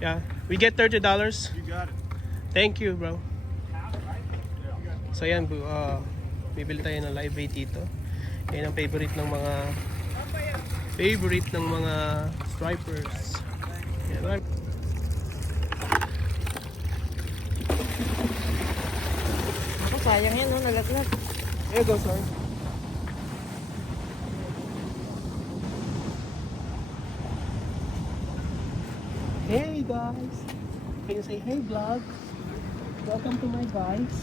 Yeah. We get $30. You got it. Thank you, bro. So yan, bibili tayo ng live bait dito. Yan ang favorite ng mga stripers. Yan, right? Ako, sayang yan, no? Nalaglag. Here you go, sir. Hey guys! Can you say hey vlog? Welcome to my guys.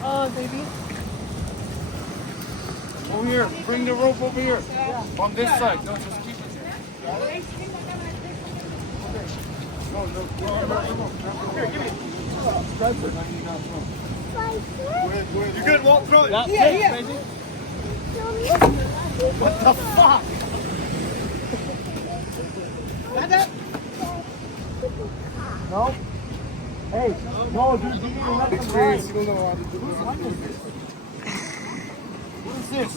On, baby. Over here. Bring the rope over here. On this side. No, just keep it there. No. Here, give me. You good, Walt? Throw it. Yeah. Baby. What the fuck? No? Hey, no, dude, you need to let them Experience, ride. you don't know how to do this. What is this?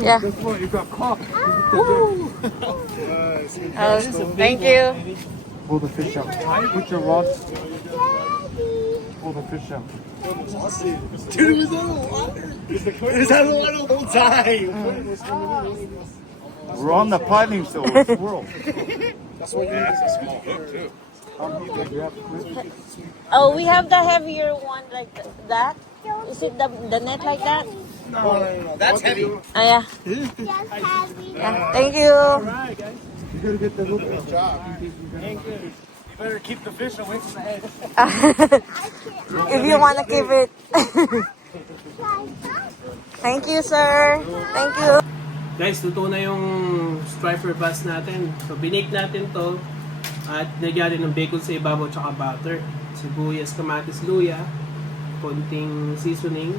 Yeah. Guess what? You got caught. Thank you. Pull the fish out. Put your rods. Pull the fish out. Dude, it was underwater. It was underwater the whole time. We're on the piling still. It's swirl. That's why you need a small hook too. Oh, we have the heavier one like that. Is it the net like that? No. That's heavy. Oh, yeah. Yeah. Thank you. Alright, guys. You gotta get the hook out. Good job. You better keep the fish away from the head. If you want to keep it. Thank you, sir. Thank you. Guys, luto na yung striper bass natin. So, binake natin to. At nagyari ng bacon sa ibabaw tsaka butter. Sibuyas, kamatis, luya. Konting seasoning.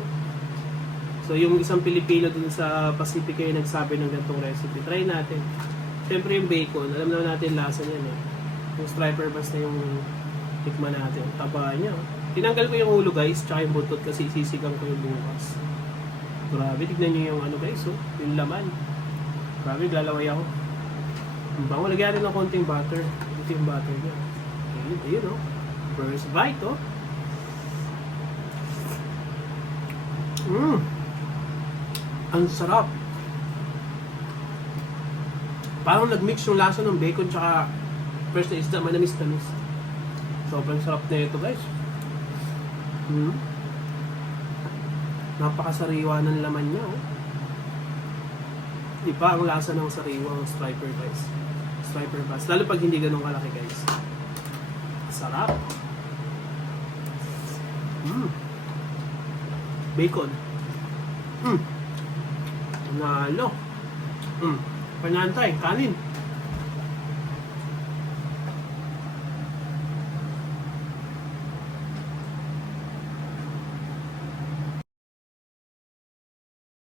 So, yung isang Pilipino dun sa Pacific ay nagsabi ng ganitong recipe. Try natin. Siyempre yung bacon, alam naman natin lasa niyan eh. Yung striper bass na yung tikman natin. Taba niya. Tinanggal ko yung ulo guys, tsaka yung butot kasi sisigang ko yung bukas. Grabe, tignan nyo yung ano guys, oh, yung laman. Grabe, lalaway ako. Ang bango, lagyan rin ng konting butter. Ito yung butter niya. Ayun, oh. First bite, oh. Ang sarap. Parang nag-mix yung lasa ng bacon tsaka fresh na isda, manamis-tamis. Sobrang sarap na ito guys. Napakasariwa ng laman niya, oh. Iba ang lasa ng sariwang striper guys. Striper bass. Lalo pag hindi ganun kalaki guys. Sarap. Bacon. Nalo. Panantay, kanin.